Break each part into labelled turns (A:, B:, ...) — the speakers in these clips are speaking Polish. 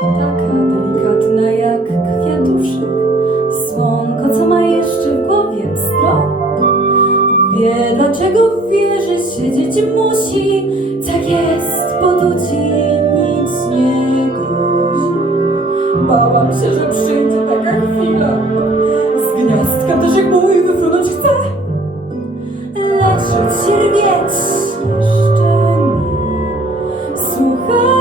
A: Taka delikatna jak kwiatuszek, słonko, co ma jeszcze w głowie pstro? Wie, dlaczego wie, że siedzieć musi, tak jest, poduci nic nie grozi. Bałam się, że przyjdzie taka chwila, z gniazdka też jak mój wyfrunąć chce. Lecz się rwieć jeszcze nie, słuchaj.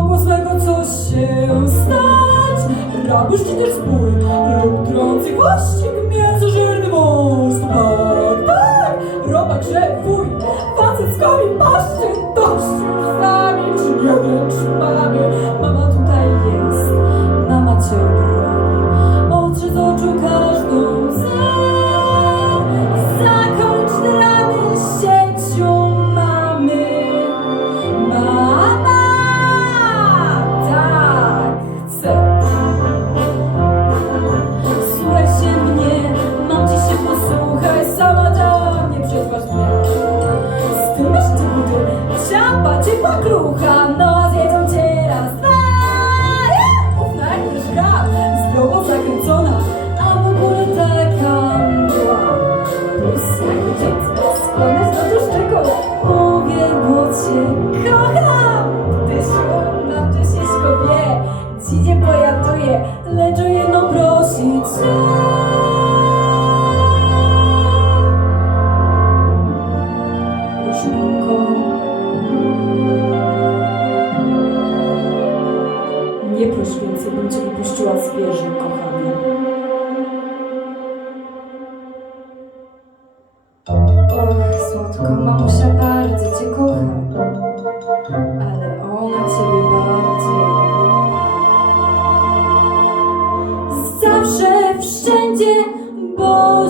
A: Mogło złego coś się stać. Rabuś czy też spój lub trący właścig mięsożerny wąż. Tak, tak, robak, że wuj, facet z komi paszczy, dość już z nami, czy jeden trzymamy. Krucha, no zjedzą cię raz, dwa. Ufna jak myszka, zdrowo zakręcona, a w ogóle taka mdła. Plus jak dziecko, zwierzę, kochanie. Ach, słodko, mamusia bardzo cię kocha, ale ona ciebie bardziej. Zawsze, wszędzie, bo